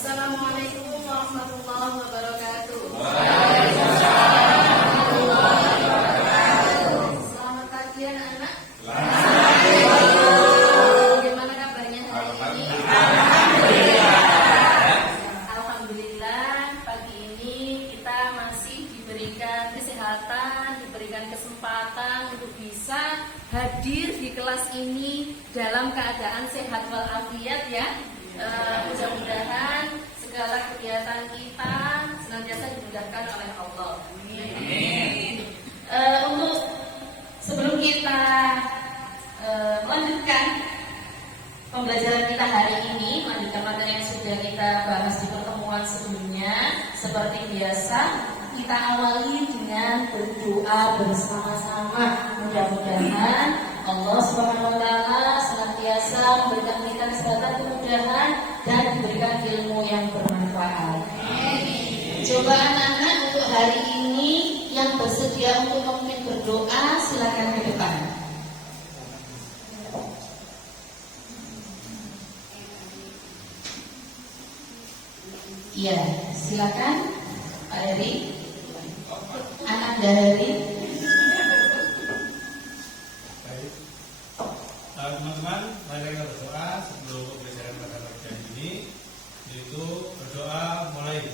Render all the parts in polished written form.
Assalamualaikum warahmatullahi wabarakatuh. Selamat pagi anak-anak. Bagaimana kabarnya hari ini? Alhamdulillah, pagi ini kita masih diberikan kesehatan, diberikan kesempatan untuk bisa hadir di kelas ini dalam keadaan sehat walafiat ya. Mudah-mudahan segala kegiatan kita senantiasa dimudahkan oleh Allah. Untuk sebelum kita melanjutkan pembelajaran kita hari ini, melanjutkan materi yang sudah kita bahas di pertemuan sebelumnya, seperti biasa kita awali dengan berdoa bersama-sama. Mudah-mudahan Allah Subhanahu wa taala senantiasa memberikan kita kesehatan, kemudahan dan diberikan ilmu yang bermanfaat. Coba anak-anak untuk hari ini yang bersedia untuk memimpin berdoa silakan ke depan. Iya, silakan Pak Heri. Anak dari teman-teman, mari kita berdoa sebelum pembelajaran pada pagi ini, yaitu berdoa mulai.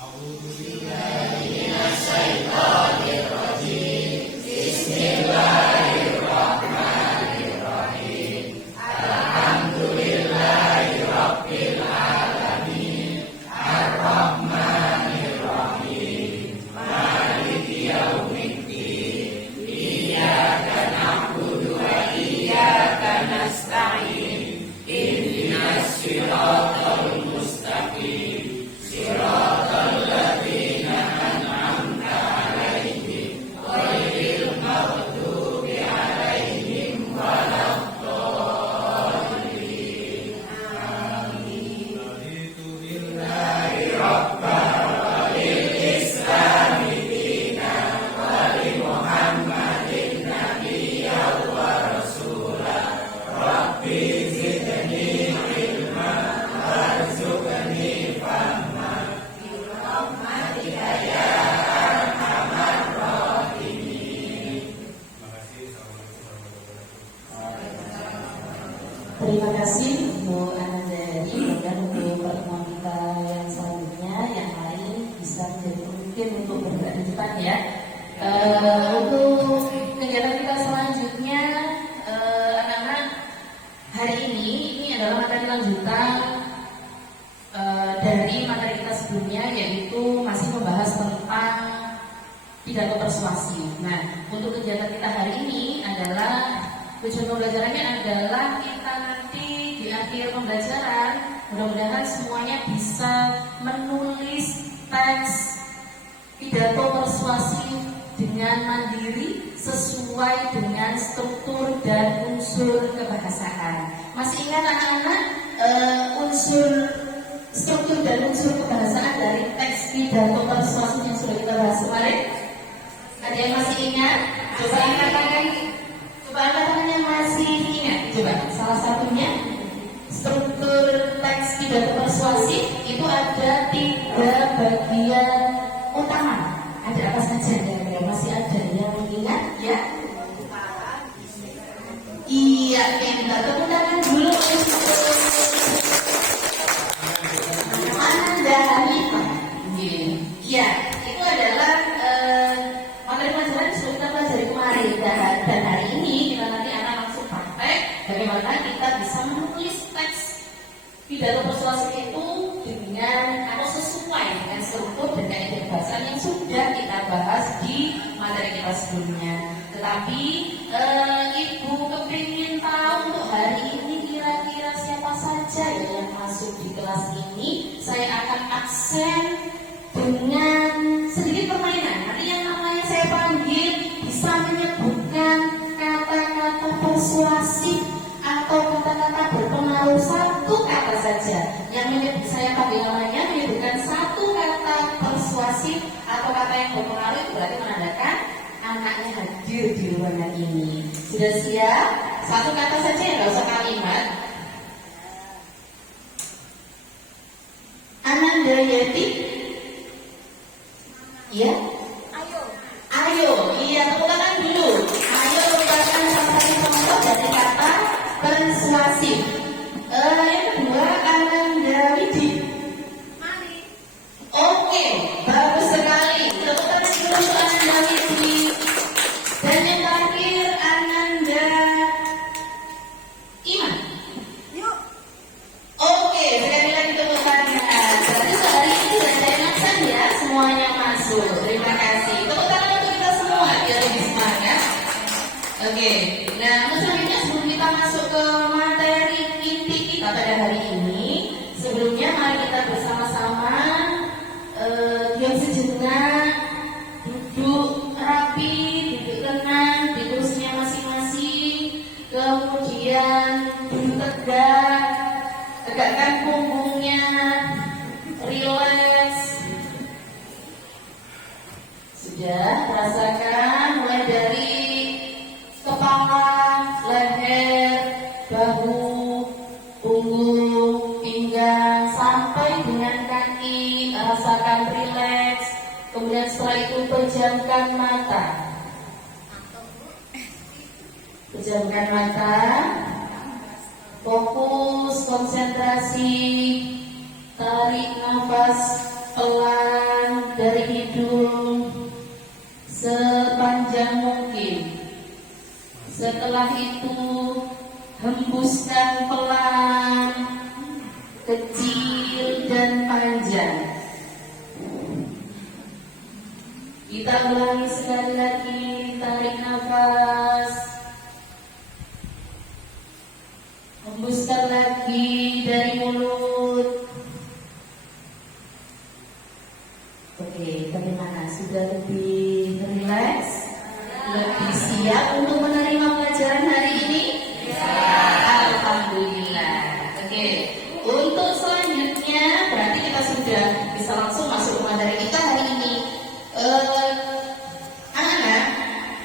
A'udzubillahi minasyaitonirrajim. Bismillahirrahmanirrahim. Alhamdulillahirabbil alamin. Ar-Rahmanirrahim. Maliki yaumiddin. Iyyaka na'budu wa iyyaka nasta'in. Ihdinas siratal mustaqim. Siratal ladzina an'amta 'alaihim ghairil maghdubi 'alaihim waladdallin. Amin. Raditu billahi rabban wa bil islami dinan wa li Muhammadin nabiyyan wa rasulan. Rabbi zidni ilman warzuqni fahman bi rahmatika ya arhamar rahimin. Terima kasih. terima kasih untuk anak dari dan untuk pertemuan kita yang selanjutnya yang lain bisa menjadi pemimpin untuk bergerak di depan ya. Untuk kegiatan kita selanjutnya anak-anak, hari ini adalah materi lanjutan dari materi kita sebelumnya, yaitu masih membahas tentang pidato persuasi. Nah, untuk kegiatan kita hari ini adalah tujuan pembelajarannya adalah kita nanti di akhir pembelajaran mudah-mudahan semuanya bisa menulis teks pidato persuasi dengan mandiri sesuai dengan struktur dan unsur kebahasaan. Masih ingat anak-anak unsur struktur dan unsur kebahasaan dari teks pidato persuasi yang sudah kita bahas kemarin? Ada yang masih ingat? Coba angkat tangan. Coba angkat tangan yang masih ingat. Coba salah satunya struktur teks pidato persuasi itu ada 3 bagian utama. Ada apa saja ya? Masih ada yang ingat ya? Iya, kita tepuk tangan dulu. Anda Hanifah. Iya, itu adalah materi pelajaran yang sudah kita pelajari kemarin dan hari ini kita nanti akan langsung praktek bagaimana kita bisa menulis teks pidato persuasi itu dengan atau sesuai dengan struktur dan kaidah bahasa yang sudah kita bahas di materi kita sebelumnya. Tetapi Ibu kepingin tahu untuk hari ini kira-kira siapa saja yang masuk di kelas ini. Saya akan aksen dengan sedikit permainan. Nanti yang namanya saya panggil bisa menyebutkan kata-kata persuasif atau kata-kata berpengaruh satu kata saja. Yang saya panggil namanya menyebutkan satu kata persuasif atau kata yang berpengaruh, itu berarti menandakan anaknya hadir di ruangan ini. Sudah siap? Satu kata saja ya, nggak usah kalimat. Ananda Yeti? Ya? Ayo, iya tepuk tangan dulu. Ayo merupakan salah satu contoh dari kata persuasif. Yang kedua Ananda Widi. Oke, bagus sekali. Tepuk tangan dulu untuk Ananda Widi. Dan yang terakhir Ananda Iman. Oke, sekali lagi tepuk tangan. Berarti sehari ini sudah saya makan ya, semuanya masuk. Terima kasih. Tepuk tangan untuk kita semua biar lebih semangat. Oke, nah selanjutnya sebelum kita masuk ke materi inti kita pada hari ini, sebelumnya mari kita bersama-sama diam sejenak, duduk rapi, duduk tenang di kursinya masing-masing, kemudian duduk tegak, tegakkan punggungnya, rileks. Sudah, rasakan mulai dari kepala, leher, bahu, punggung, pinggang, sampai dengan kaki. Rasakan rileks. Kemudian setelah itu pejamkan mata. Pejamkan mata. Fokus, konsentrasi. Tarik nafas pelan dari hidung sepanjang mungkin. Setelah itu hembuskan pelan, kecil dan panjang. Kita ulangi sekali lagi, tarik nafas, hembuskan lagi dari mulut. Oke, bagaimana? Sudah lebih rileks? Lebih siap untuk menerima pelajaran hari ini? Alhamdulillah. Oke, untuk selanjutnya berarti kita sudah bisa langsung masuk ke materi kita hari ini. Anak-anak,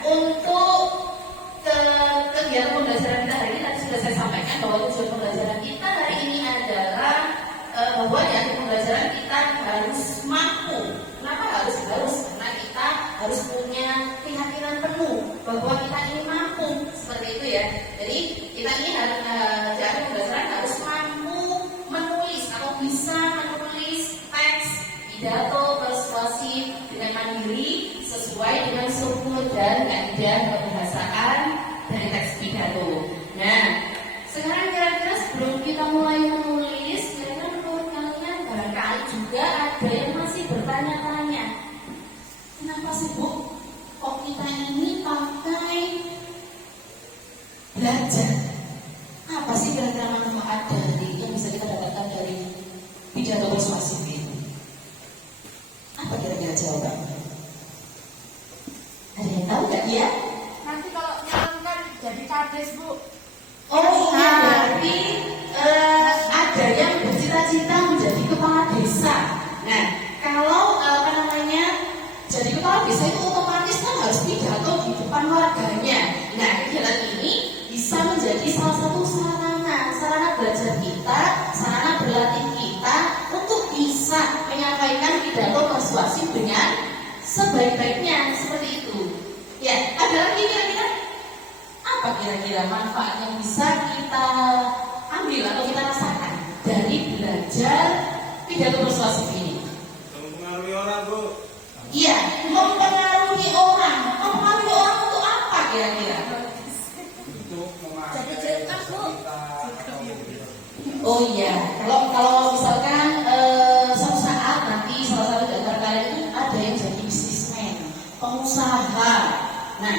untuk kegiatan pembelajaran kita hari ini tadi sudah saya sampaikan bahwa tujuan pembelajaran kita hari ini adalah bahwa dari pembelajaran kita harus mampu. Kenapa harus? Karena kita harus punya keyakinan penuh bahwa kita ini mampu, seperti itu ya. Jadi kita ini harus dari pembelajaran harus mampu menulis atau bisa menulis teks pidato persuasif dengan mandiri sesuai dengan struktur dan kaidah pembahasaan dari teks pidato. Nah, sekarang kira-kira sebelum kita mulai menulis, kira-kira menurut kalian barangkali juga ada yang masih bertanya-tanya, kenapa sih Bu, kok kita ini pakai belajar? Apa sih kira-kira manfaat dari yang bisa kita dapatkan dari pidato persuasif ini? Apa kira-kira jawabannya? Ada yang tahu nggak ya? Nanti kalau nyalonkan jadi kades Bu. Oh iya, berarti ada yang bercita-cita menjadi kepala desa. Nah, kalau jadi kepala desa itu otomatis kan harus pidato di depan warganya. Nah, kegiatan ini bisa menjadi salah satu sarana belajar kita, sarana berlatih kita untuk bisa menyampaikan pidato persuasif dengan sebaik-baiknya, seperti itu. Ya, ada lagi kira-kira apa kira-kira manfaat yang bisa kita ambil atau kita rasakan dari belajar pidato persuasif ini? Mempengaruhi orang, Bu. Iya, mempengaruhi orang. Mempengaruhi orang untuk apa kira-kira? Untuk Jadi cerita Bu. Oh iya, kalau misalkan suatu saat nanti salah satu dari kalian itu ada yang jadi bisnismen, pengusaha. Nah,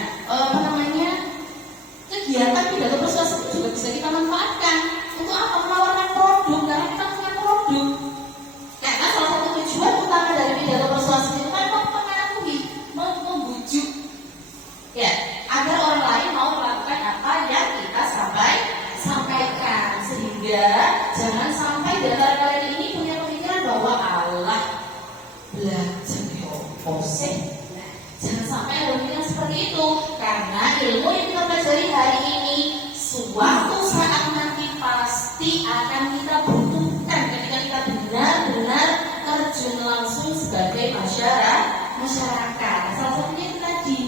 kegiatan pidato persuasif itu juga bisa kita manfaatkan untuk apa? Menawarkan produk, karena kita punya produk. Karena salah satu tujuan utama dari pidato persuasif itu kan mempengaruhi, membujuk, ya, agar orang lain mau melakukan apa yang kita sampaikan, sehingga jangan sampai di antara kalian ini punya pemikiran bahwa Allah belajar sih. Nah, jangan sampai ada pemikiran seperti itu, karena ilmu yang kita pelajari hari ini suatu saat nanti pasti akan kita butuhkan ketika kita benar-benar langsung sebagai masyarakat. Salah satunya itu tadi.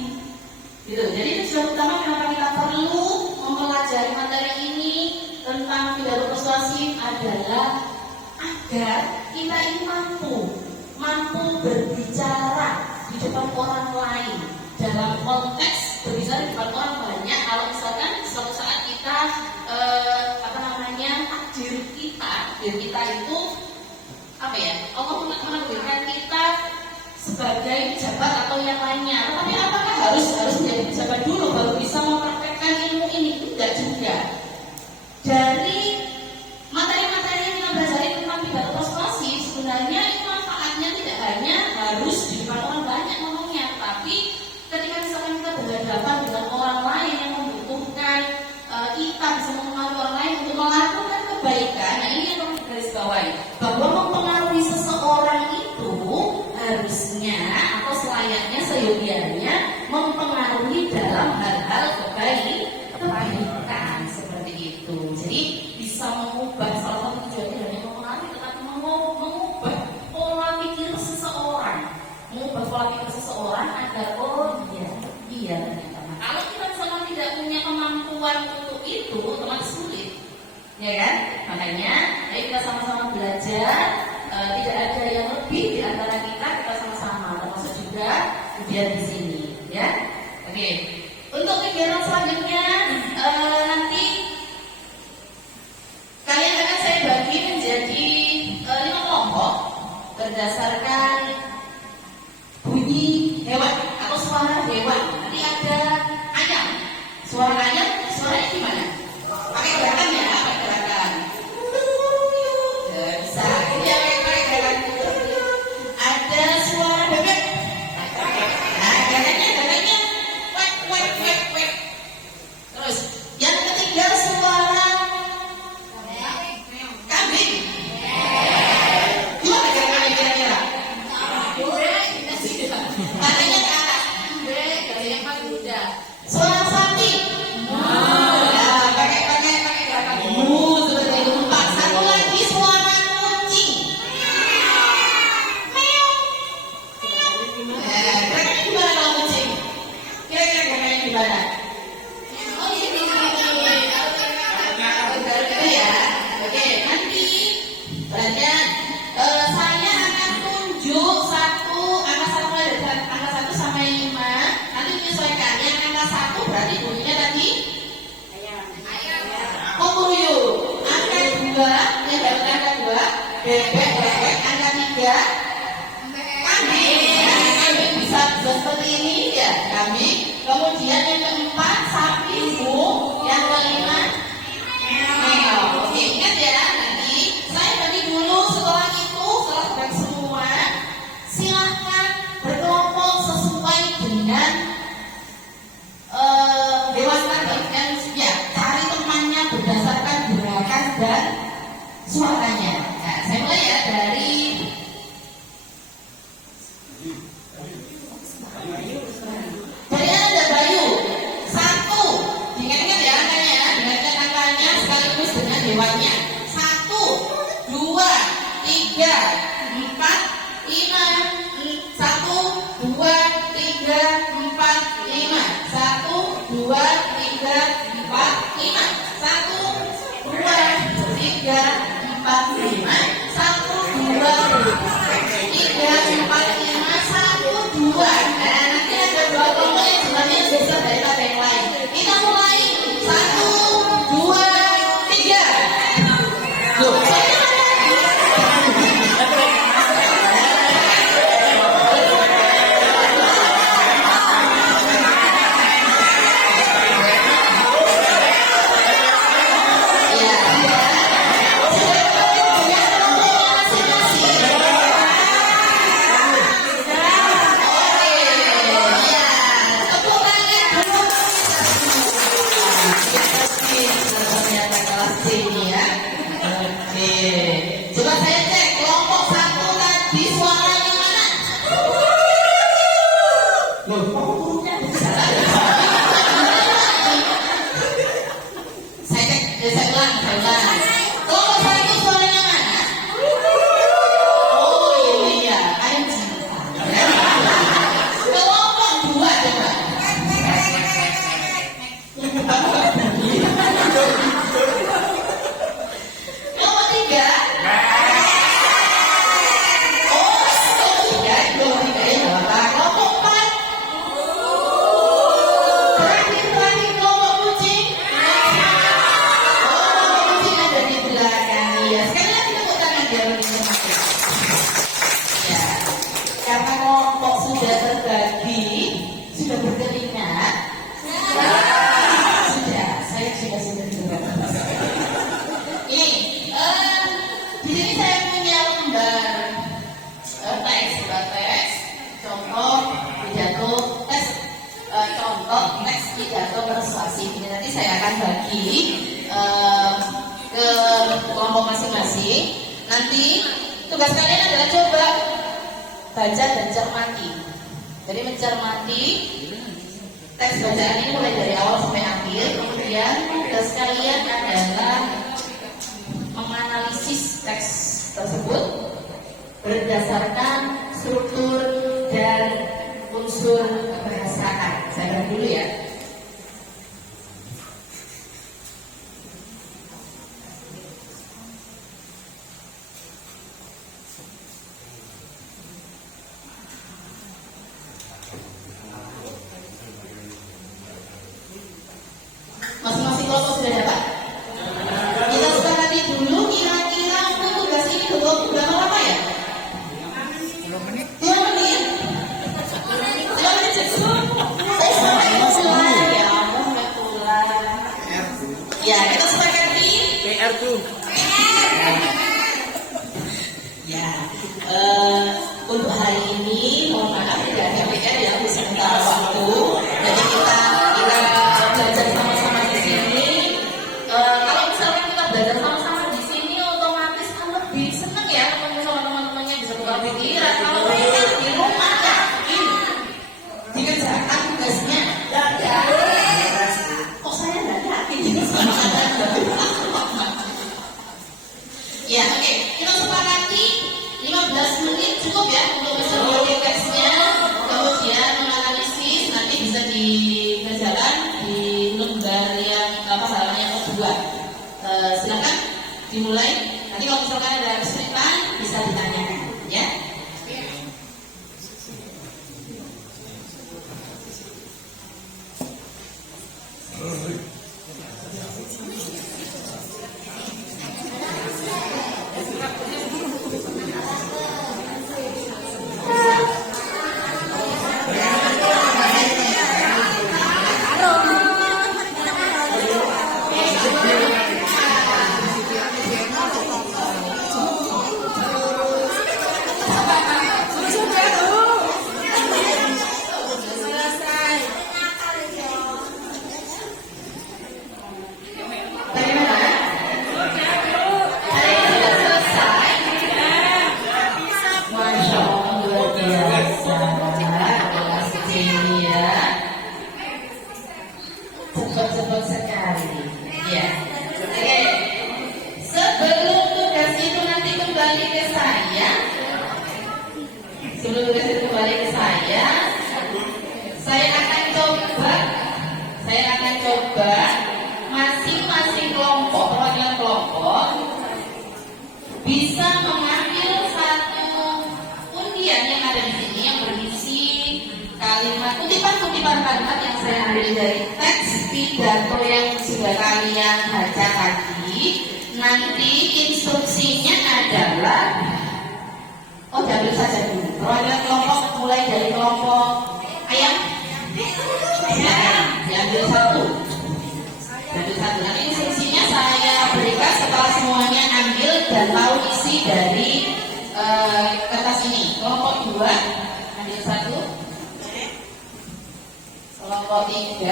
Gitu. Jadi tujuan utama kenapa kita perlu mempelajari materi ini tentang pidato persuasif adalah agar kita ini mampu berbicara di depan orang lain dalam konteks berbicara di depan orang banyak. Kalau misalkan suatu saat kita takdir kita itu apa ya, Allah menakdirkan kita sebagai pejabat atau yang lainnya. Tapi apakah harus menjadi pejabat dulu baru bisa mempraktekkan ilmu ini? Tidak juga. Dari materi-materi yang kita pelajari tentang pidato persuasif, sebenarnya itu manfaatnya tidak hanya harus di depan orang banyak ngomongnya, tapi ketika misalkan kita berhadapan dengan orang lain yang membutuhkan kita bisa mempengaruhi orang lain untuk melakukan kebaikan. Nah, ini yang perlu digarisbawahi, bahwa mempengaruhi seseorang itu harusnya atau selayaknya seyogianya mempengaruhi dalam hal-hal kebaikan seperti itu. Jadi bisa mengubah, salah satu tujuannya hanya mempengaruhi, tetapi mengubah pola pikir seseorang, agar iya ternyata. Kalau kita misalnya tidak punya kemampuan untuk itu, otomatis sulit, ya kan? Makanya, ayo kita sama-sama belajar. Tidak ada yang lebih di antara kita sama-sama, termasuk juga kegiatan di sini, ya. Oke. Untuk kegiatan selanjutnya nanti kalian akan saya bagi menjadi 5 kelompok berdasarkan bunyi hewan atau suara hewan. Nanti ada ayam. Suara ayam, suaranya gimana? Pakai gerakan ya, pakai gerakan. Bisa. Ada suara bebek. Nah, gerakannya wek. Terus yang ketiga suara kambing. Gimana gerakannya kira-kira? Katanya ke atas. Yang paling muda. Suara sapi. Pakai gerakan. Seperti itu. 4. Satu lagi suara kucing. Gerakannya gimana kalau kucing? Kira-kira gerakannya gimana? Oh ini ya. Oke, nanti banyak. Saya akan tunjuk angka 1 sampai 5. Nanti menyesuaikan. Yang angka 1 berarti bunyinya tadi kukuruyu. Angka 2, yang dapat angka 2 bebek. Angka 3 kambing. Kambing bisa seperti ini ya, kambing. Kemudian yang keempat sapi, Bu. Yang kelima oke, ingat ya, nanti saya bagi dulu. Setelah itu, setelah bagi semua, silahkan berkelompok sesuai dengan dewasa dan ya, cari temannya berdasarkan gerakan dan suaranya. Nah, saya mulai ya dari ada Bayu. 1, diingat-ingat ya angkanya, diingat angkanya sekaligus dengan hewannya. 1, 2, 3, 4, 5. 1, 2, 3, 4, 5. 1, 2, 3, 4, 5. 1, 2, 3, 4, 5. 1, 2, 3, 4, 5. 1, 2. Nah, nanti ada 2 kelompok yang sebenarnya besar daripada yang lain. Kita mulai. 1, 2, 3. Loh, coba saya cek kelompok 1 tadi suaranya mana? Loh, kok hurufnya besar? Saya ulang. Kelompok 1 suaranya mana? Oh iya, ayam nanti saya akan bagi ke kelompok masing-masing. Nanti tugas kalian adalah coba baca dan cermati. Jadi mencermati teks bacaan ini mulai dari awal sampai akhir. Kemudian tugas kalian adalah menganalisis teks tersebut berdasarkan struktur dan unsur kebahasaan. Saya beri dulu ya. Masing-masing kelompok sudah dapat? Kita sepakati dulu kira-kira untuk tugas ini berapa lama ya? 2 menit. 2 menit? 2 menit cukup? Saya sampai pulang ya, sampai pulang. Ya, kita sepakati. PR tuh. Ya, untuk hari ini mohon maaf tidak ada PR yang bisa sementara waktu. Jadi kita belajar sama-sama di sini. Kalau misalkan kita belajar sama-sama di sini, otomatis kan lebih seneng ya ketemu sama teman-temannya, bisa tukar pikiran. Kalau mereka di rumah yakin dikerjakan tugasnya. Kok saya nggak yakin gitu sama ya, oke. Kita sepakati 15 menit cukup ya untuk mencermati teksnya, kemudian menganalisis. Nanti bisa dikerjakan di lembar yang halaman yang kedua. Silakan dimulai. Nanti kalau misalkan ada kesulitan bisa ditanyakan ya. Cepat-cepat sekali. Ya. Oke. Sebelum tugas itu nanti kembali ke saya. Sebelum tugas itu kembali ke saya akan coba masing-masing kelompok, perwakilan kelompok bisa mengambil satu undian yang ada di sini yang berisi kalimat, kutipan-kutipan kalimat yang saya ambil dari teks pidato yang sudah kalian baca tadi. Nanti instruksinya adalah diambil saja dulu. Perwakilan kelompok mulai dari kelompok ayam. Diambil satu. Nanti instruksinya saya berikan setelah semuanya ambil dan tahu isi dari kertas ini. Kelompok 2 ambil 1. Kelompok 3,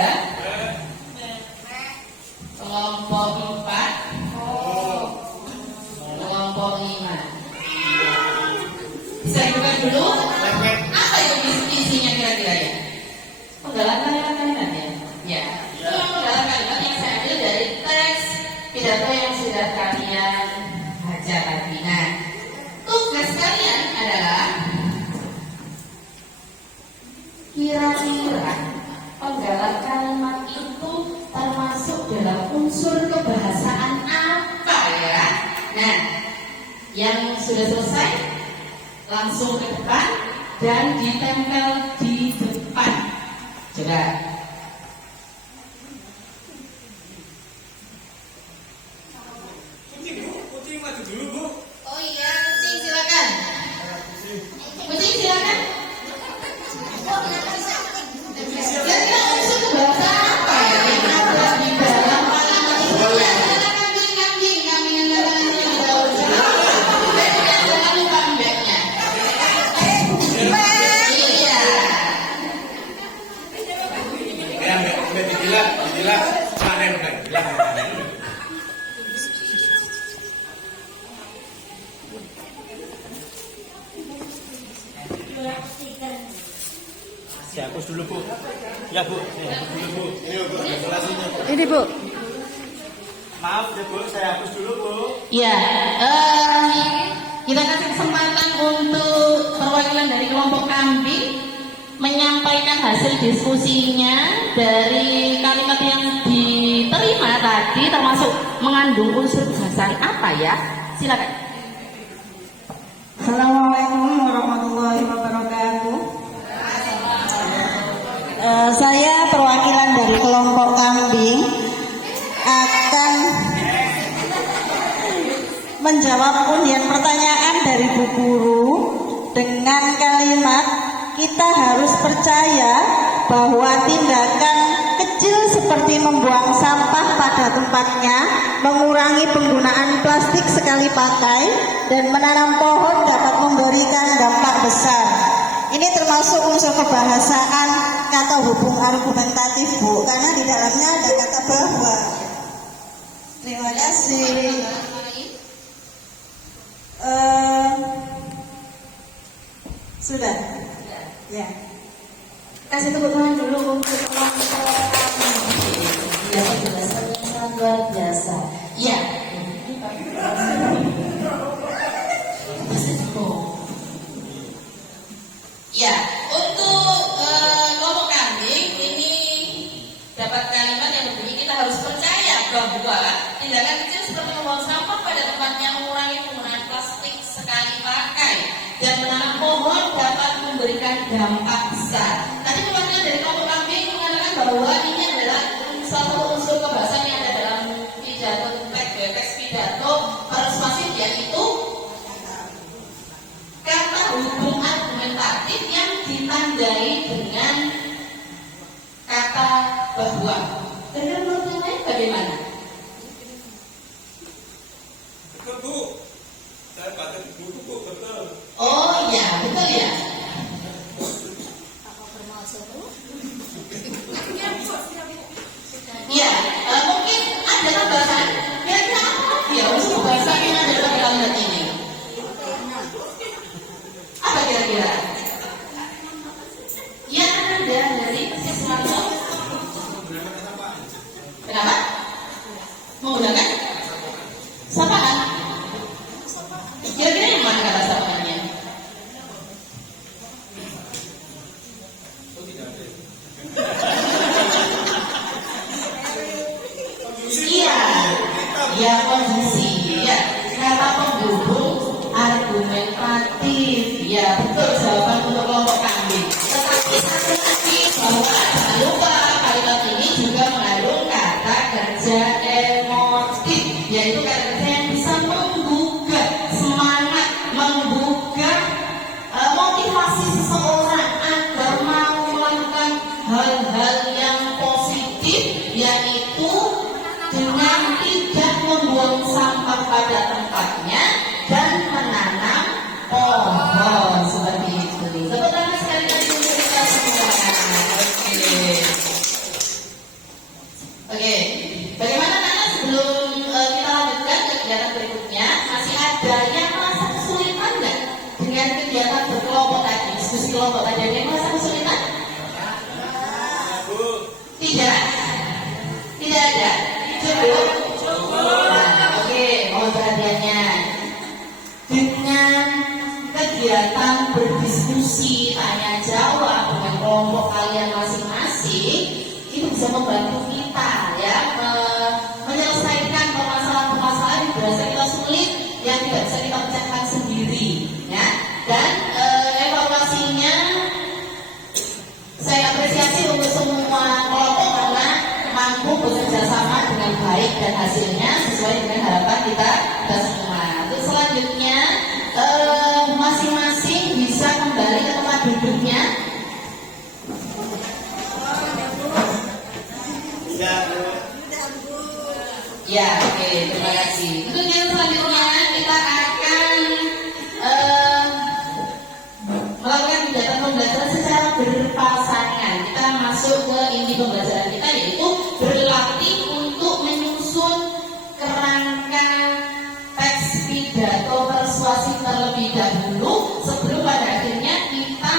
kelompok 4, kelompok 5. Bisa dibuka dulu. Apa itu isinya kira-kira ya? Penggalan kalimat ya? Ya. Itu penggalan kalimat yang saya ambil dari teks pidato yang sudah kalian baca tadi. Nah, tugas kalian adalah kira-kira penggalan kalimat itu termasuk dalam unsur kebahasaan apa ya? Nah, yang sudah selesai langsung ke depan dan ditempel di depan. Coba. Kucing maju dulu, Bu. Oh iya, kucing silakan. Kucing silakan. Kira-kira unsur kebahasaan apa ya yang ada di dalam kalimat itu? Kambing yang jangan lupa embeknya. Iya. Dihapus dulu Bu. Ya Bu, dihapus dulu Bu. Ini Bu, regulasinya Bu. Ini Bu. Maaf ya Bu, saya hapus dulu Bu. Ya, kita kasih kesempatan untuk perwakilan dari kelompok kambing menyampaikan hasil diskusinya dari kalimat yang diterima tadi, termasuk mengandung unsur bahasan apa ya? Silakan. Assalamualaikum warahmatullahi wabarakatuh. Saya perwakilan dari kelompok kambing akan menjawab undian pertanyaan dari Bu Guru dengan kalimat kita harus percaya bahwa tindakan kecil seperti membuang sampah pada tempatnya, mengurangi penggunaan plastik sekali pakai, dan menanam pohon dapat memberikan dampak besar. Ini termasuk unsur kebahasaan kata hubung argumentatif Bu, karena di dalamnya ada kata bahwa. Terima kasih. Sudah? Ya. Kasih tepuk tangan dulu untuk kelompok kami. Ya, penjelasannya sangat luar biasa. Ya. Ya, untuk kelompok kambing ini dapat kalimat yang berbunyi kita harus percaya bahwa tindakan kecil seperti membuang sampah pada tempatnya, mengurangi penggunaan plastik sekali pakai, dan menanam pohon dapat memberikan dampak besar. Tadi perwakilan dari kelompok kambing mengatakan bahwa ini adalah salah satu unsur kebahasan yang ada dalam pidato teks pidato persuasif, yaitu kata hubung argumentatif yang ditandai dengan kata bahwa. Kira-kira menurut yang lain bagaimana? Betul Bu. Saya baca di buku Bu, betul. Oh iya, betul ya. Ya, mungkin ada tambahan. Kira-kira apa ya unsur bahasa yang ada dalam kalimat ini? Apa kira-kira? Yang ada dari sesuatu. Kenapa? Menggunakan sapaan. Kira-kira yang mana kata sapaannya? Iya, ya kondisi, ya kata penghubung argumentatif, ya betul jawaban untuk kelompok kambing. Tetapi satu lagi bahwa jangan lupa kalimat ini juga mengandung kata kerja emotif, yaitu kata kerja yang bisa menggugah semangat, menggugah motivasi seseorang agar mau melakukan hal-hal yang positif, yaitu dengan tidak membuang sampah pada tempatnya dan menanam pohon seperti itu. Tepuk tangan sekali lagi untuk kita semua. Oke. Bagaimana karena sebelum kita lanjutkan ke kegiatan berikutnya, masih ada yang merasa kesulitan nggak dengan kegiatan berkelompok tadi, diskusi kelompok tadi? Ada yang merasa kesulitan? Tidak. Tidak ada. Cukup. Oke, mohon perhatiannya. Dengan kegiatan berdiskusi, tanya jawab dengan kelompok kalian masing-masing, itu bisa membantu kita ya menyelesaikan permasalahan-permasalahan yang berasa kita sulit, yang tidak bisa kita pecahkan sendiri, ya. Dan evaluasinya saya apresiasi untuk semua kelompok karena mampu bekerja sama dengan baik dan hasilnya sesuai dengan harapan kita semua. Untuk selanjutnya masing-masing bisa kembali ke tempat duduknya. Ya, oke, terima kasih. Untuk yang selanjutnya kita akan melakukan kegiatan pembelajaran secara berpasangan. Kita masuk ke inti pembelajaran kita, yaitu berlatih untuk menyusun kerangka teks pidato persuasif terlebih dahulu sebelum pada akhirnya kita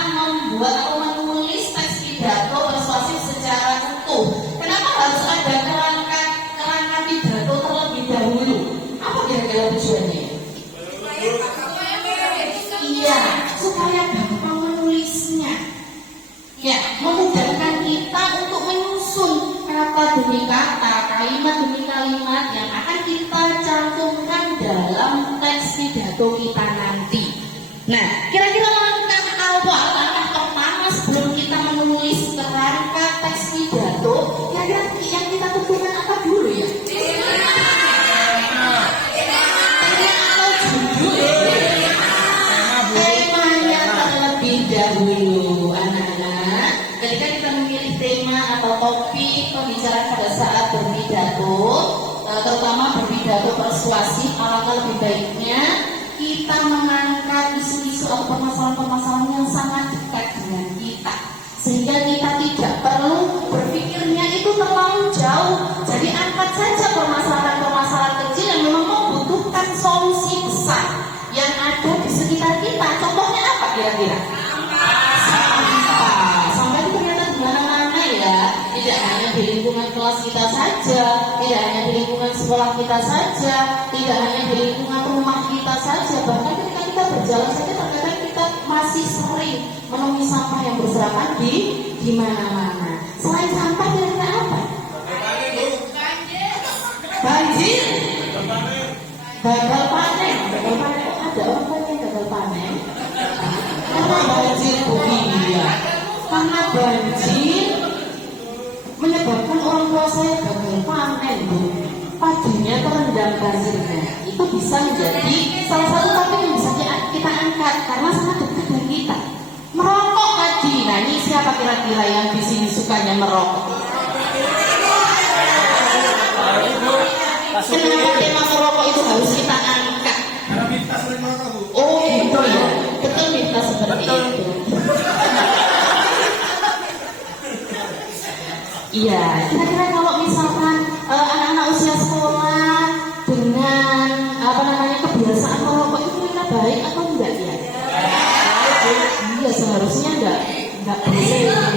Iya, supaya gampang menulisnya. Ya, memudahkan kita untuk menyusun kata demi kata, kalimat demi kalimat yang akan kita cantumkan dalam teks pidato kita nanti. Nah, kira-kira langkah awal, langkah pertama sebelum kita menulis kerangka teks pidato, kira-kira yang kita tentukan apa dulu ya? Temanya terlebih dahulu, anak-anak. Ketika kita memilih tema atau topik pembicaraan pada saat berpidato, terutama berpidato persuasif, alangkah lebih baiknya kita mengangkat isu-isu atau permasalahan-permasalahan yang sangat dekat dengan kita, sehingga kita tidak perlu berpikirnya itu terlalu jauh. Jadi angkat saja permasalahan-permasalahan kecil yang memang membutuhkan solusi besar yang ada di sekitar kita. Contohnya apa kira-kira? Sampah itu ternyata di mana-mana ya. Tidak hanya di lingkungan kelas kita saja, tidak hanya di lingkungan sekolah kita saja, tidak hanya di lingkungan rumah kita saja. Bahkan ketika kita berjalan saja terkadang kita masih sering menemui sampah yang berserakan di mana-mana. Selain sampah kira-kira apa? Banjir. Gagal panen. Gagal panen. Ada orang banyak gagal panen. Karena banjir bumi ya. Karena banjir menyebabkan orang tua saya gagal panen bu. Padinya terendam banjirnya. Itu bisa menjadi salah satu topik yang bisa kita angkat karena sangat dekat dengan kita. Merokok tadi. Nah ini siapa kira-kira yang di sini sukanya merokok? Kenapa tema merokok itu harus kita angkat? Karena kita sering merokok, Bu. Oh gitu ya. Betul kita seperti itu. Iya, kira-kira kalau misalkan anak-anak usia sekolah dengan kebiasaan merokok itu kira baik atau enggak ya? Iya, seharusnya enggak boleh.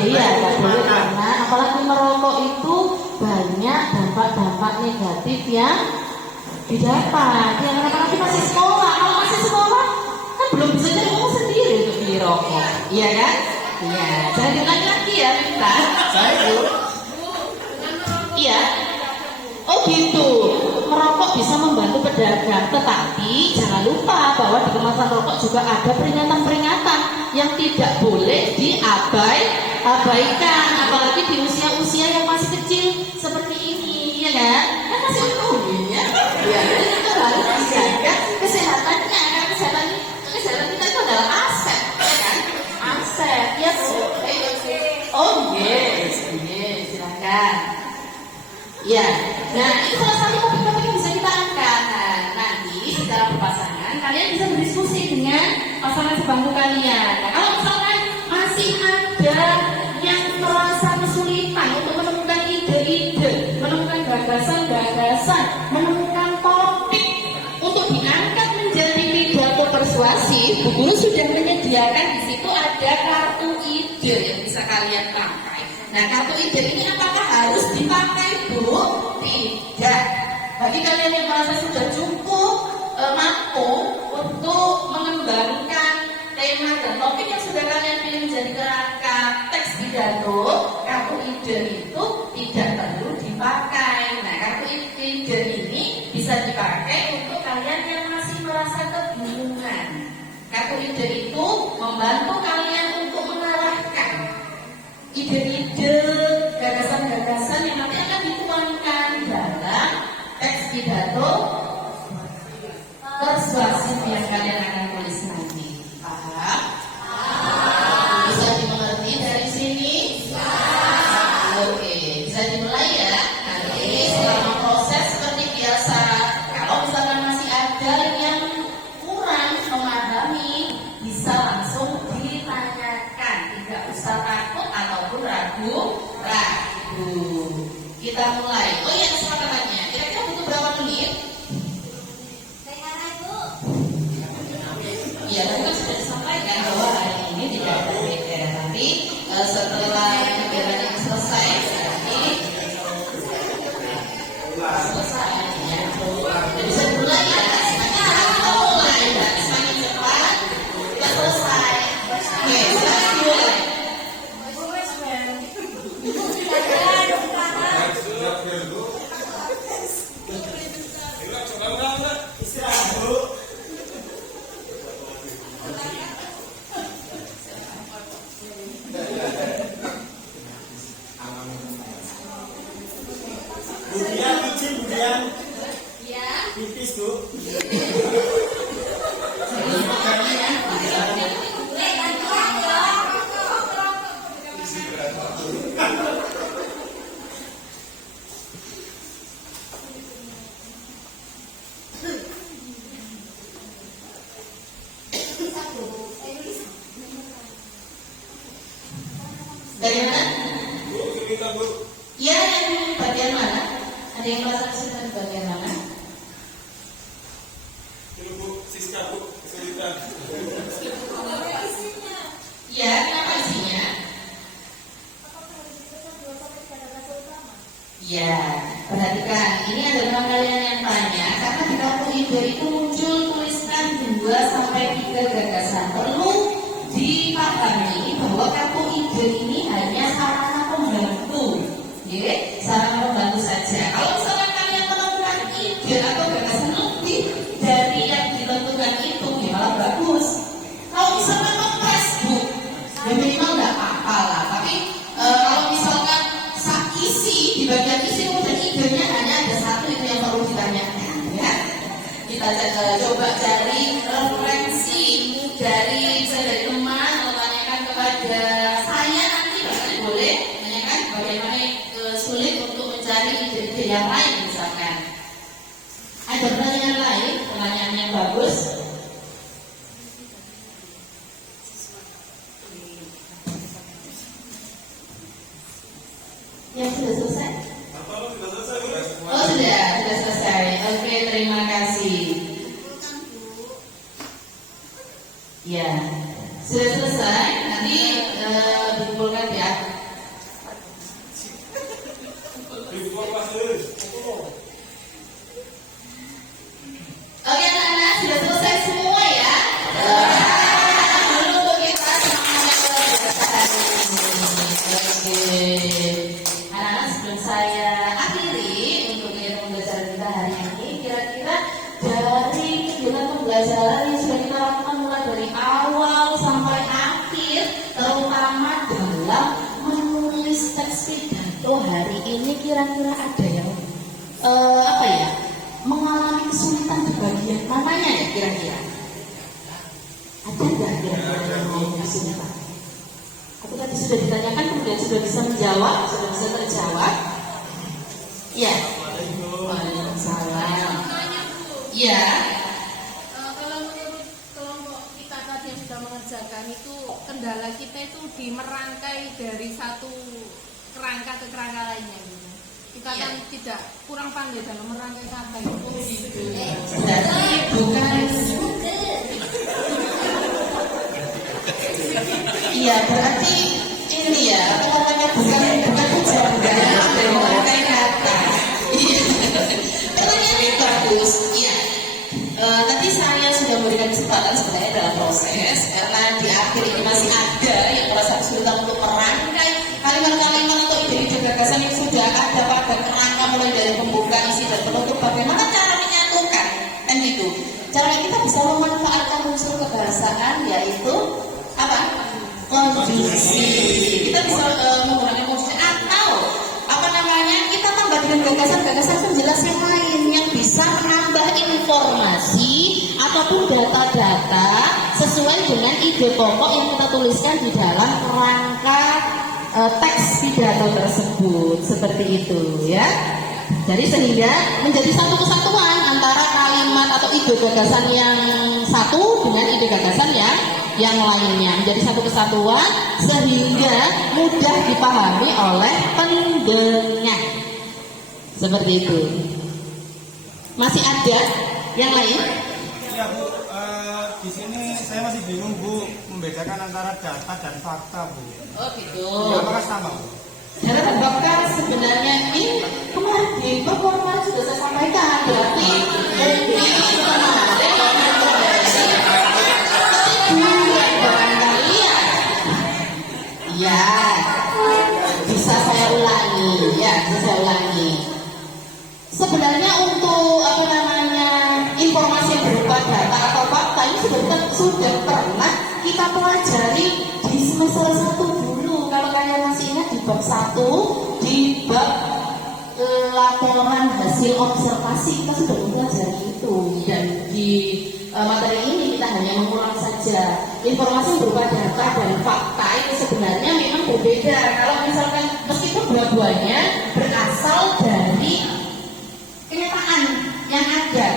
Iya, enggak boleh karena apalagi merokok itu banyak dampak-dampak negatif yang didapat. Yang apalagi masih sekolah. Kalau masih sekolah kan belum bisa jadi ngomong sendiri untuk beli rokok. Iya kan? Iya, jangan diulangi lagi ya kita. Saya, Bu. Iya. Oh gitu. Merokok bisa membantu pedagang, tetapi jangan lupa bahwa di kemasan rokok juga ada peringatan-peringatan yang tidak boleh diabaikan, apalagi di usia-usia yang masih kecil seperti ini, ya kan? Kan masih umum ya. Ya, jadi kita harus menjaga kesehatannya, karena kesehatan kita itu adalah aset, ya kan? Aset, ya Bu. Oh yes, silakan. Ya, nah ini salah satu topik-topik yang bisa kita angkat. Nah, nanti secara berpasangan kalian bisa berdiskusi dengan pasangan sebangku kalian. Nah, kalau misalkan masih ada yang merasa kesulitan untuk menemukan ide-ide, menemukan gagasan-gagasan, menemukan topik untuk diangkat menjadi pidato persuasif, Bu Guru sudah menyediakan di situ ada kartu ide yang bisa kalian pakai. Nah, kartu ide ini apakah harus dipakai, Bu? Tidak. Bagi kalian yang merasa sudah cukup mampu untuk mengembangkan tema dan topik yang sudah kalian pilih menjadi kerangka teks pidato, kartu ide itu tidak perlu dipakai. Nah, kartu ide ini bisa dipakai untuk kalian yang masih merasa kebingungan. Kartu ide itu membantu kalian untuk mengarahkan ide-ide, gagasan-gagasan yang nanti akan dituangkan dalam teks pidato persuasif yang kalian akan tulis nanti. Paham? Bisa dimengerti dari sini? Oke, bisa dimulai ya. Nanti selama proses seperti biasa, kalau misalkan masih ada yang kurang memahami, bisa langsung ditanyakan. Tidak usah takut ataupun ragu. Kita mulai. Oh iya, kesepakatannya. Kira-kira butuh berapa menit? Iya, tadi kan sudah disampaikan bahwa hari ini tidak ada beda. Nanti setelah kegiatan ini selesai, nanti selesai ya. Jadi bisa mulai ya. Mulai. Dari mana? Bu, kesulitan Bu. Ya, yang bagian mana? Ada yang merasa kesulitan di bagian mana? Ini Bu, Siska Bu, kesulitan. Ya, kenapa isinya? Ya, perhatikan. Ini adalah kalian yang tanya. Karena di kartu ide itu muncul tuliskan 2 sampai 3 gagasan. Perlu dipahami bahwa kartu ide ini hanya sarana pembantu. Ya, sarana pembantu saja. Kalau misalnya kalian menemukan ide atau gagasan lebih dari yang ditentukan itu, ya malah bagus. Kalau misalnya mempres, Bu, ya minimal nggak apa-apa lah. Tapi kalau misalkan isi di bagian isi kemudian idenya hanya ada satu, itu yang perlu ditanyakan, ya. Kita coba cari referensi dari teman atau tanyakan kepada saya, nanti bahkan boleh tanyakan bagaimana sulit untuk mencari ide-ide yang lain misalkan. Ada pertanyaan lain, pertanyaan yang bagus. Yang sudah selesai? Apa sudah selesai Bu? Oh sudah selesai. Oke, terima kasih. Ya, sudah selesai. Nanti dikumpulkan ya. Oke anak-anak, sudah selesai semua ya. Dulu untuk kita semangat hari ini. Oke. Anak-anak, sebelum saya akhiri untuk kegiatan pembelajaran kita hari ini, kira-kira dari kegiatan pembelajaran yang sudah kita lakukan mulai dari awal sampai akhir, terutama dalam menulis teks pidato hari ini, kira-kira ada yang mengalami kesulitan di bagian mananya ya kira-kira? Ada nggak kira-kira yang mengalami kesulitan? Aku tadi sudah ditanyakan, kemudian sudah bisa menjawab, sudah bisa terjawab. Iya. Waalaikumsalam. Iya. Kalau menurut kelompok kita tadi yang sudah mengerjakan itu, kendala kita itu di merangkai dari satu kerangka ke kerangka lainnya gitu. Kita kan tidak kurang pandai dalam merangkai kata itu. Berarti bukan. Iya, berarti ini ya, namanya bukan kejanggalan dari merangkai kata. Iya. Pertanyaannya bagus. Iya. Tadi saya sudah memberikan kesempatan sebenarnya dalam proses, karena di akhir ini masih ada yang merasa kesulitan untuk merangkai kalimat-kalimat atau ide-ide gagasan yang sudah ada pada kerangka mulai dari pembuka, isi dan penutup. Bagaimana cara menyatukan, kan gitu. Cara kita bisa memanfaatkan unsur kebahasaan, yaitu apa? Konjungsi. Kita bisa menggunakan konjungsi atau kita tambah dengan gagasan-gagasan penjelas yang lain yang bisa menambah informasi ataupun data-data sesuai dengan ide pokok yang kita tuliskan di dalam kerangka teks pidato tersebut, seperti itu ya. Jadi sehingga menjadi satu kesatuan antara kalimat atau ide gagasan yang satu dengan ide gagasan yang lainnya, menjadi satu kesatuan sehingga mudah dipahami oleh pendengar. Seperti itu. Masih ada yang lain? Ya Bu, di sini saya masih bingung Bu membedakan antara data dan fakta Bu. Oh gitu. Apakah sama Bu? Data dan fakta sebenarnya ini kemarin di performa sudah saya sampaikan, berarti ya, bisa saya ulangi. Sebenarnya untuk informasi yang berupa data atau fakta ini sudah pernah kita pelajari di semester 1 dulu. Kalau kalian masih ingat di bab 1, di bab laporan hasil observasi, kita sudah mempelajari itu. Dan di materi ini kita hanya mengulang saja. Informasi yang berupa data dan fakta itu sebenarnya memang berbeda. Kalau misalkan meskipun dua-duanya berasal dari kenyataan yang ada,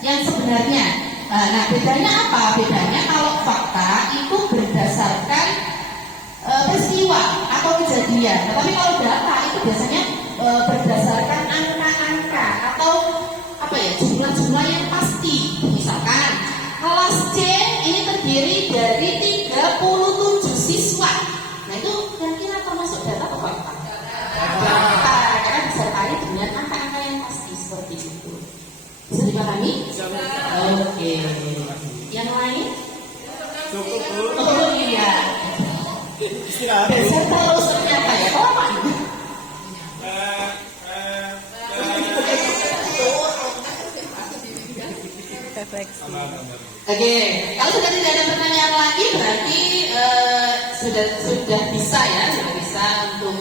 yang sebenarnya. Nah, bedanya apa? Bedanya kalau fakta itu berdasarkan peristiwa atau kejadian. Tapi kalau data itu biasanya berdasarkan angka-angka atau apa ya, jumlah-jumlah yang pasti. Misalkan kelas C ini terdiri dari 37 siswa. Nah itu kira-kira termasuk data apa Pak? Data, karena disertai dengan angka-angka yang pasti seperti itu. Bisa dipahami? Oke. Yang lain? Cukup Bu. Oh iya. Istirahat Bu. Biasa terus ternyata ya. Oh apa ini? Oke, kalau sudah tidak ada pertanyaan lagi berarti sudah bisa ya, sudah bisa untuk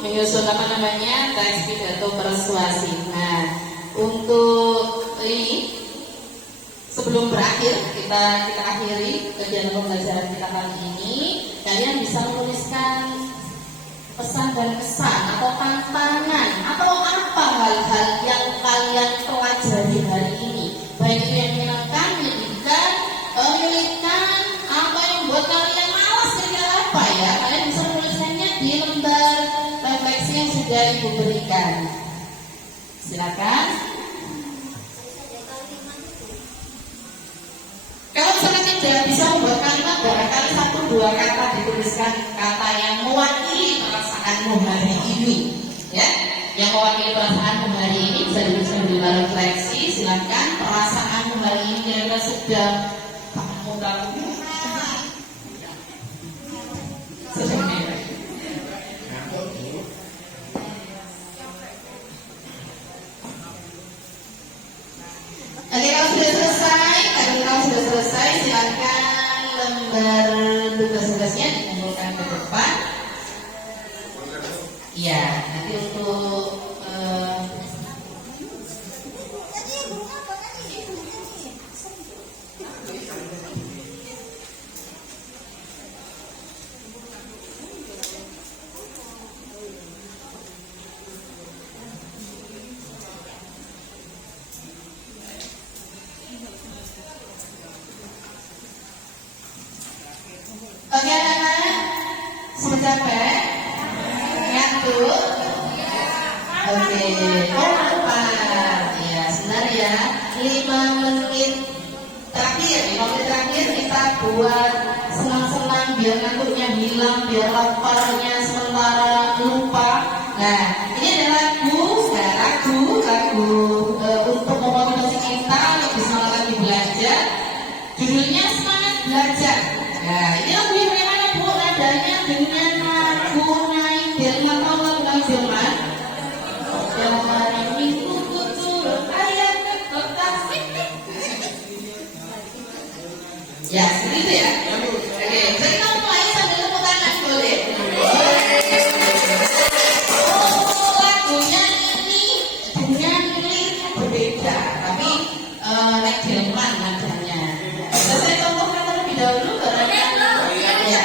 menyusun apa namanya teks pidato persuasi. Nah, untuk ini sebelum berakhir kita akhiri kegiatan pembelajaran kita kali ini, kalian bisa menuliskan pesan dan kesan atau tantangan atau apa hal-hal yang kalian pelajari hari ini, baik itu yang menyenangkan, menyedihkan, menyulitkan, apa yang buat kalian malas, kira apa ya, kalian bisa menuliskannya di lembar refleksi yang sudah Ibu berikan. Silakan. Kalau misalnya tidak bisa membuat kalimat, barangkali 1-2 kata dituliskan, kata yang mewakili perasaanmu hari ini, ya, yang mewakili perasaanmu hari ini bisa dituliskan di dalam refleksi. Silakan, perasaanmu hari ini kira-kira sedang Oke, kalau sudah selesai, silakan lembar tugas-tugasnya dikumpulkan ke depan. Ya, nanti untuk oke anak-anak, sudah capek? Ngantuk? Oke, lupa. Ya, sebentar ya. 5 menit terakhir kita buat senang-senang biar ngantuknya hilang, biar laparnya sementara lupa. Nah, ini ada lagu untuk memotivasi kita lebih semangat lagi belajar. Judulnya Semangat Belajar. Nah, ini lagu yang bagaimana Bu? Nadanya dengan lagu Naik Delman, tahu lagu Naik Delman? Yang hari Minggu turun ayat ke kota. Ya, seperti itu ya. Oke, jadi kita mulai sambil tepuk tangan, boleh? Oh, lagunya ini dengan liriknya berbeda, tapi Naik Delman nadanya. Saya contohkan terlebih dahulu barangnya. Ya.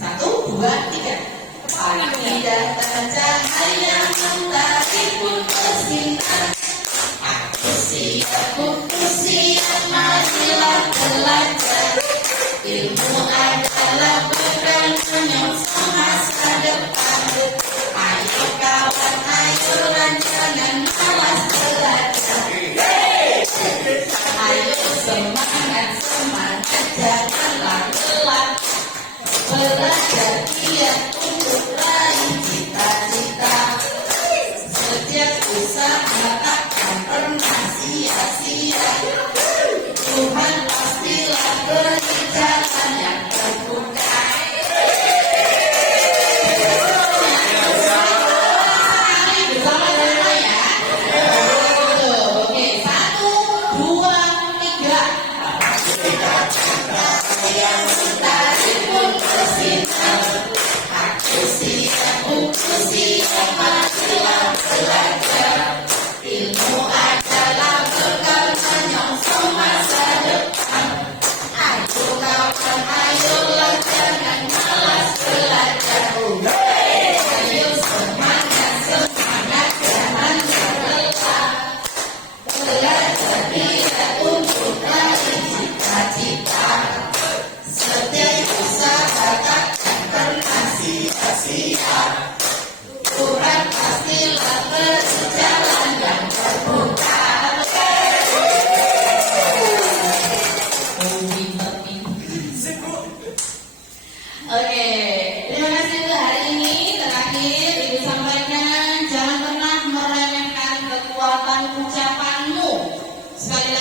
1, 2, 3. Pagi datang cahaya mentari pun bersinar. Aku siap, marilah belajar. Ilmu adalah bekal menyongsong masa depan. Ayo kawan, ayo jangan malas belajar. Ayo semangat, janganlah lelah. Belajar giat untuk raih cita-cita. Setiap usaha takkan pernah sia-sia. Tuhan pastilah beri jalan yang terbuka. Bersama-sama ya. Oke, 1, 2, 3. Yang mentari pun bersinar. Aku siap, marilah belajar. Ilmu adalah bekal menyongsong masa depan. Ayo kawan, ayolah jangan malas belajar. Ayo semangat, jangan lelah. Belajar tidak untuk raih cita-cita.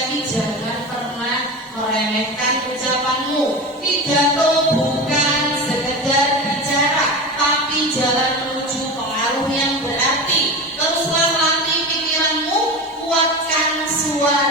lagi jangan pernah meremehkan ucapanmu. Pidato bukan sekedar bicara, tapi jalan menuju pengaruh yang berarti. Teruslah latih pikiranmu, kuatkan suara